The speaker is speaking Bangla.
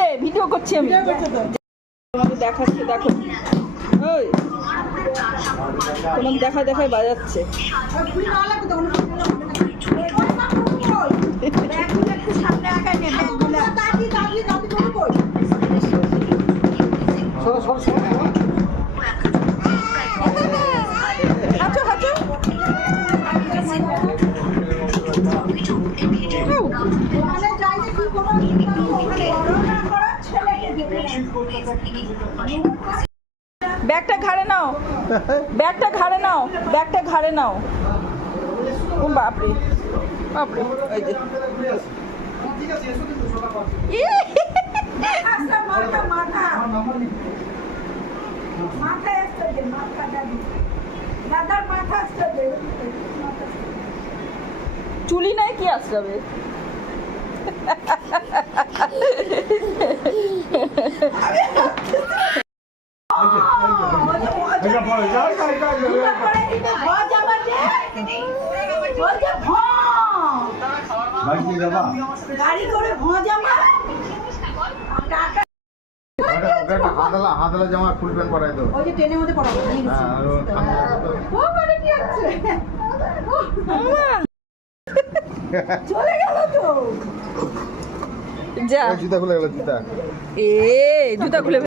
দে, ভিডিও করছি আমি। তোমাকে দেখাচ্ছে, দেখো। ওই তোমাকে দেখায় বাজাচ্ছে। ব্যাগটা ঘাড়ে নাও, ব্যাগটা ঘাড়ে নাও, ব্যাগটা ঘাড়ে নাও। ও বাপরে বাপরে, ওই যে চুলি নাই কি আসবে? গাড়ি করে ভজামা হাতলা জামা ফুল প্যান্ট পরাই তো ওই যে ট্রেনের মধ্যে পড়াবো ও মানে কি আছে চলে গেল তো যা জুতা খুলে গেল জুতা জুতা খুলে